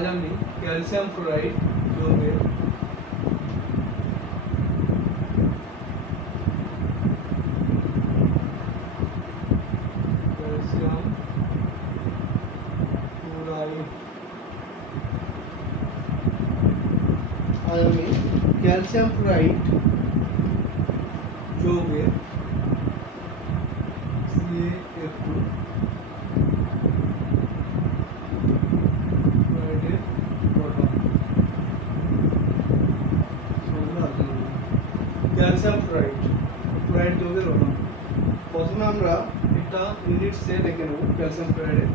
আজ আমি calcium fluoride যৌগের ক্যালসিয়াম ফ্লোরাইড যৌগের CaF2 ফ্লোরাইডের গঠন ক্যালসিয়াম ফ্লোরাইড যৌগের গঠন। প্রথমে আমরা একটা ইউনিট সেট এঁকে নেব ক্যালসিয়াম ফ্লোরাইডের।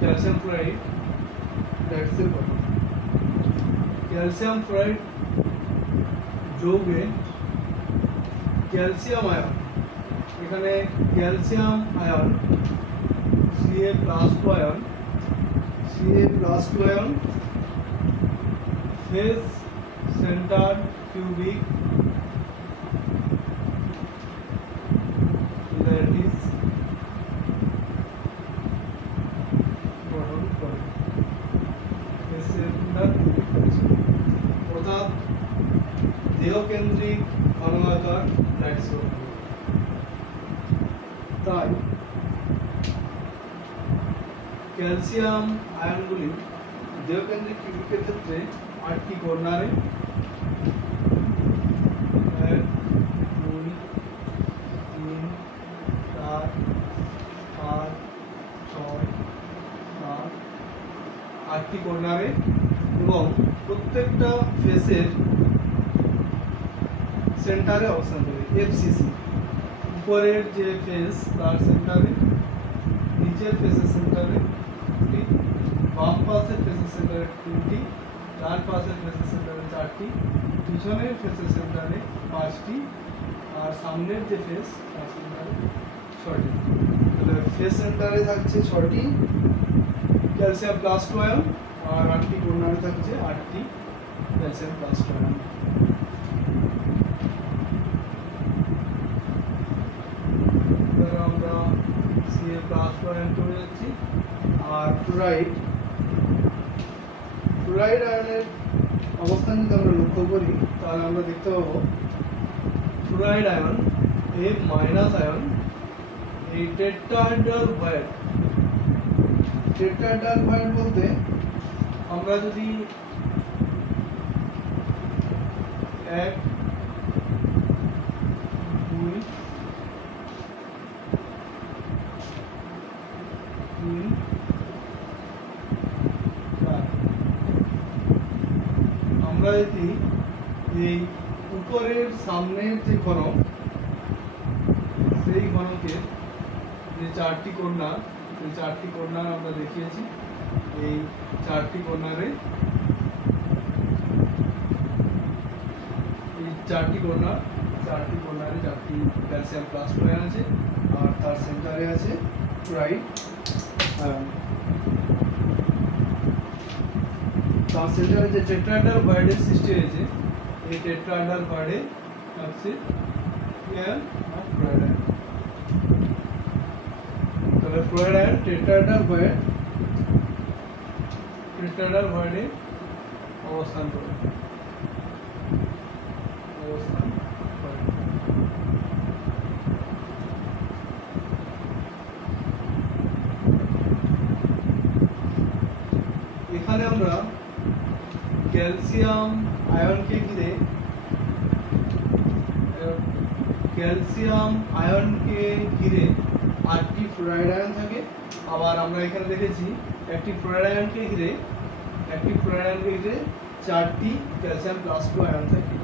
ক্যালসিয়াম ফ্লোরাইড ডাইঅক্সাইড গঠন। ক্যালসিয়াম ফ্লোরাইড যৌগে ক্যালসিয়াম আয়ন, এখানে calcium ion Ca+2 ion face centre cubic lattice অর্থাৎ দেহকেন্দ্রিক ঘনমাত্রার ল্যাটিস গঠন। তাই ক্যালসিয়াম আয়নগুলি দেহকেন্দ্রিক কিউবিকের ক্ষেত্রে 8টি কর্নারে 1 2 3 4 5 6 7 8টি কর্নারে এবং প্রত্যেকটা ফেসের সেন্টারে অবস্থান করে। FCC উপরের যে ফেস তার সেন্টারে, নিচের ফেসের সেন্টারে 2টি, বাম পাশের ফেসের সেন্টারে 3টি, ডান পাশের ফেসের সেন্টারে 4টি, পিছনের ফেসের সেন্টারে 5টি আর সামনের যে ফেস তার সেন্টারে 6টি। তাহলে ফেস সেন্টারে থাকছে 6টি ক্যালসিয়াম+2 আয়ন আর 8টি কর্নারে থাকছে 8টি ক্যালসিয়াম+2 আয়ন। আমরা Ca+2 আয়ন চলে যাচ্ছি। আর ফ্লোরাইড আয়নের অবস্থান যদি আমরা লক্ষ্য করি তাহলে আমরা দেখতে পাবো ফ্লোরাইড আয়ন F- আয়ন এই টেট্রাহেড্রাল ভয়েড বলতে আমরা যদি 1 2 3 4 আমরা যদি এই উপরের সামনের যে ঘনক সেই ঘনকের যে 4টি কর্নার, সেই 4টি কর্নার আমরা দেখিয়েছি এই চারটি কর্নারে চারটি কর্নারে চারটি ক্যালসিয়াম প্লাস টু আয়ন আছে, আর তার সেন্টারে আছে ফ্লোরাইড আয়ন। তার সেন্টারে যে টেট্রাহেড্রাল ভয়েডের সৃষ্টি হয়েছে, এই টেট্রাহেড্রাল ভয়েডে আছে আয়ন আর ফ্লোরাইড আয়ন। তাহলে ফ্লোরাইড আয়ন টেট্রাহেড্রাল ভয়েডে অবস্থান করে। এখানে আমরা ক্যালসিয়াম আয়নকে ঘিরে 8টি ফ্লোরাইড আয়ন থাকে। আবার আমরা এখানে দেখেছি একটি ফ্লোরাইড আয়নকে ঘিরে 4টি ক্যালসিয়াম প্লাস টু আয়ন থাকে।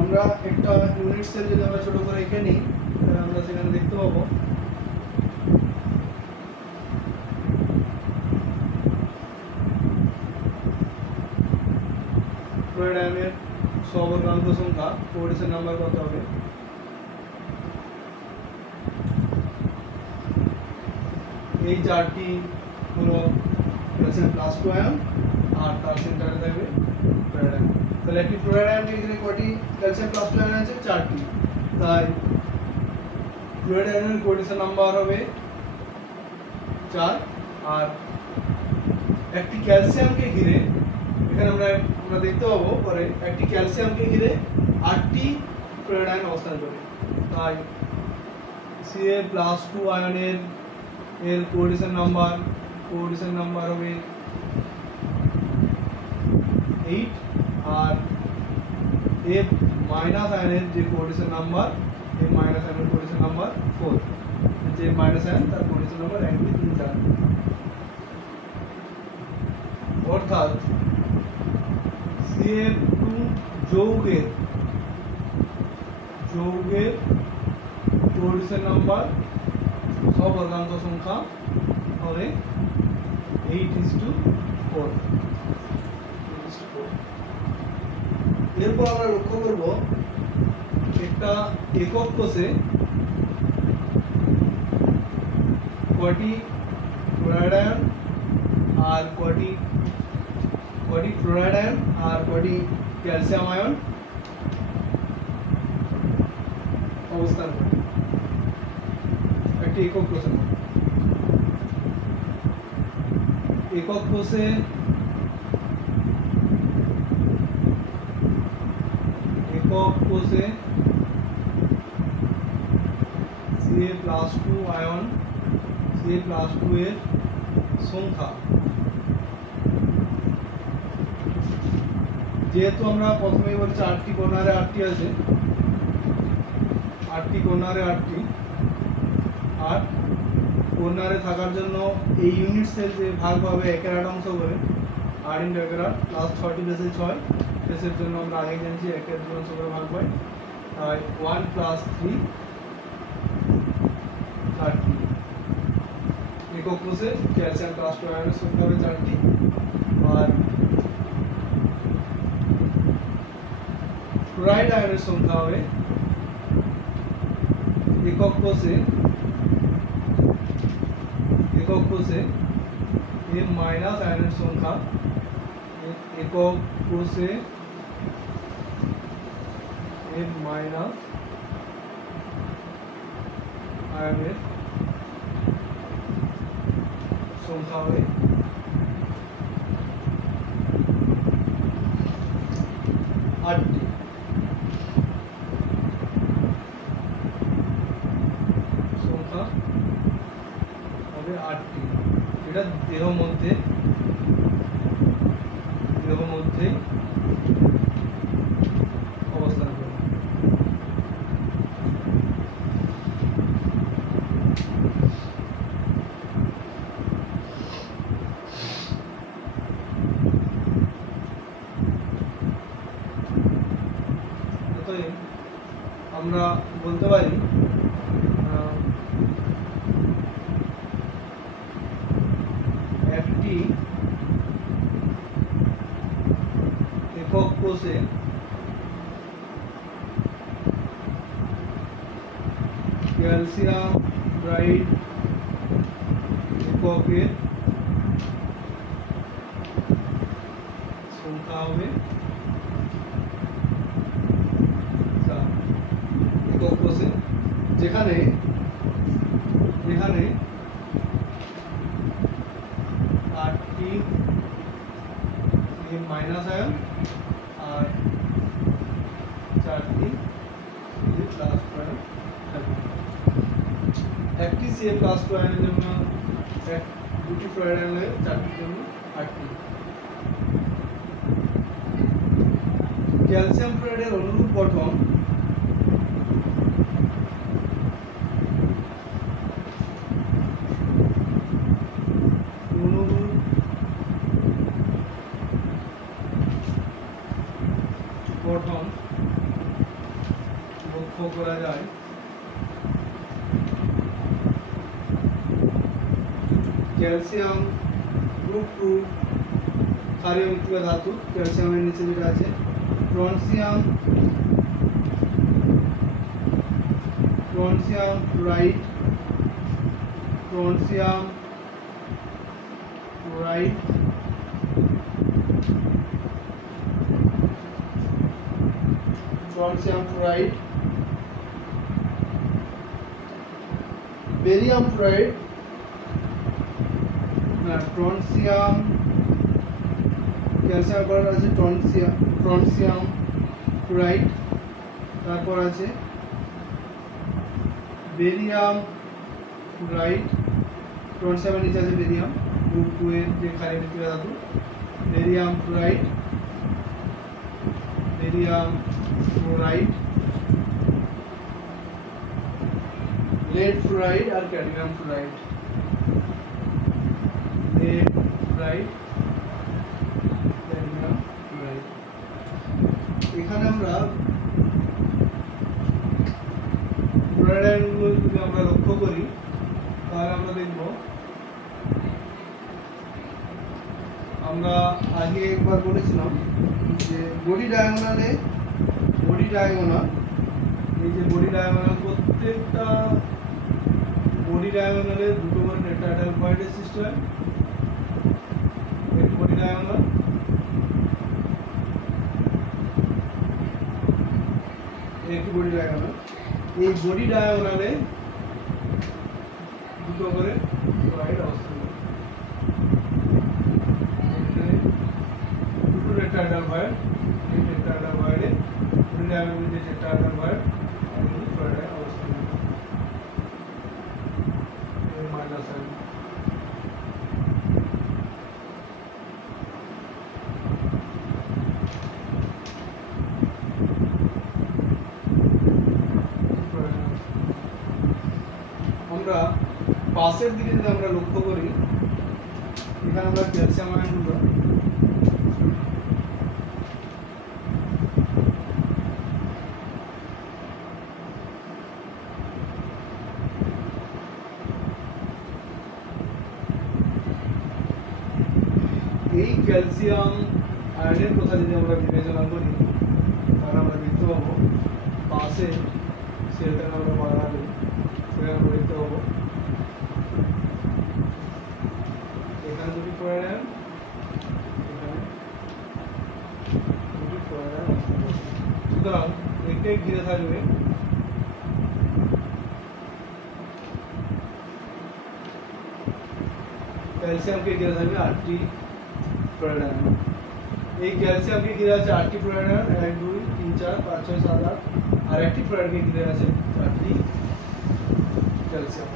আমরা একটা ইউনিট সেল যদি আমরা ছোট করে এঁকে নিই, তাহলে আমরা সেখানে দেখতে পাবো ফ্লোরাইড আয়নের সহবর্গাঙ্ক সংখ্যা কোঅর্ডিনেশন নাম্বার কত হবে? এই 4টি হলো ক্যালসিয়াম প্লাস টু আয়ন, আর তার সেন্টারে থাকবে ফ্লোরাইড আয়ন। তাহলে একটি ফ্লোরাইড আয়নকে এখানে কয়টি ক্যালসিয়াম প্লাস টু আয়ন আছে? 4টি। তাই ফ্লোরাইড আয়নের কোঅর্ডিনেশন নাম্বার হবে 4। আর একটি ক্যালসিয়ামকে ঘিরে এখানে আমরা দেখতে পাবো পরে একটি ক্যালসিয়ামকে ঘিরে 8টি ফ্লোরাইড আয়ন অবস্থান করে। তাই Ca+2 আয়নের কোঅর্ডিনেশন নাম্বার হবে 8, আর F- আয়নের যে কোঅর্ডিনেশন নাম্বার, F- আয়নের কোঅর্ডিনেশন নাম্বার 4। যে মাইনাস আয়ন তার কোঅর্ডিনেশন নাম্বার 1 2 3 4। অর্থাৎ Cl2 যৌগের কোঅর্ডিনেশন নাম্বার সহবর্গাঙ্ক সংখ্যা হবে 8:4। এরপর আমরা লক্ষ্য করব একটা একক কোষে কয়টি ফ্লোরাইড আয়ন আর কয়টি ফ্লোরাইড আয়ন আর কয়টি ক্যালসিয়াম আয়ন অবস্থান করে একটি একক কোষে। একক কোষে Ca+2 আয়ন Ca+2 এর সংখ্যা, যেহেতু আমরা প্রথমেই বলছি 8টি কর্নারে 8টি আছে, 8টি কর্নারে 8টি, আর কর্নারে থাকার জন্য এই ইউনিট সেল যে ভাগ হবে 1/8 অংশ করে 8 × 1/8 প্লাস 6টি বেসে 6 বেসের জন্য আমরা আগে জানছি 1/2 অংশ করে ভাগ হয়। তাই 1 + 3 4টি। একক কোষে ক্যালসিয়াম প্লাস টু আয়নের সংখ্যা হবে 4টি, আর ফ্লোরাইড আয়নের সংখ্যা হবে একক কোষে F- আয়নের সংখ্যা, একক কোষে F- আয়নের সংখ্যা হবে 8টি। সংখ্যা হবে 8টি। এটা দেহ মধ্যে অবস্থান করে। আমরা বলতে পারি একটি কোষে ক্যালসিয়াম ফ্লুরাইড এককে সংখ্যা হবে 4 একক কোষে, যেখানে এখানে 8টি মাইনাস আয়ন আর 4টি প্লাস আয়ন থাকবে। একটি সিএ প্লাস আয়নের জন্য দুটি ফ্লোরাইড আয়ন লাগে, 4টির জন্য 8টি। ক্যালসিয়াম ফ্লোরাইডের অনুরূপ গঠন লক্ষ্য করা যায় ক্যালসিয়াম গ্রুপ 2 ক্ষারীয় মৃত্তিকা ধাতু, ক্যালসিয়ামের নিচে যেটা আছে strontium fluoride, strontium fluoride, strontium fluoride, barium fluoride, strontium, calcium পর আছে ট্রনসিয়াম ফ্লুরাইড, তারপর আছে বেরিয়াম ফ্লুরাইড, ট্রনসিয়ামের নিচে আছে বেরিয়াম গ্রুপ 2 এর যে ক্ষারীয় মৃত্তিকা ধাতু, barium fluoride, barium fluoride, lead fluoride আর cadmium fluoride, lead fluoride, cadmium fluoride। এখানে আমরা ফ্লুরাইড আয়নগুলো যদি আমরা লক্ষ্য করি তাহলে আমরা দেখব, আমরা আগে একবার বলেছিলাম যে বডি ডায়াগোনাল, এই যে বডি ডায়াগোনাল প্রত্যেকটা বডি ডায়াগোনালে দুটো করে টেট্রাহেড্রাল ফ্লুরাইডের সৃষ্টি হয়। একটি বডি ডায়াগোনাল, একটি বডি ডায়াগোনাল, এই বডি ডায়াগোনালে দুটো করে ফ্লুরাইড অবস্থান করে, দুটো টেট্রাহেড্রাল ফ্লুরাইড, এই টেট্রাহেড্রাল ফ্লুরাইডে বডি ডায়াগোনালে যে টেট্রাহেড্রাল ফ্লুরাইড ফ্লুরাইড অবস্থান করে মাইনাস আয়ন। আমরা পাশের দিকে যদি আমরা লক্ষ্য করি, এখানে আমরা ক্যালসিয়াম আয়নগুলো এই ক্যালসিয়াম আয়নের কথা যদি আমরা বিবেচনা করি তাহলে আমরা দেখতে পাবো পাশে সেটাকে আমরা বাড়ালে সেখানে আমরা দেখতে পাবো এখানে দুটি ফ্লুরাইড আয়ন, এখানে দুটি ফ্লুরাইড আয়ন অবস্থান করবে। সুতরাং একে ঘিরে থাকবে ক্যালসিয়ামকে ঘিরে থাকবে 8টি ফ্লুরাইড আয়ন। এই ক্যালসিয়ামকে ঘিরে আছে 8টি ফ্লুরাইড আয়ন, 1 2 3 4 5 6 7 8, আর একটি ফ্লুরাইডকে ঘিরে আছে 4টি ক্যালসিয়াম।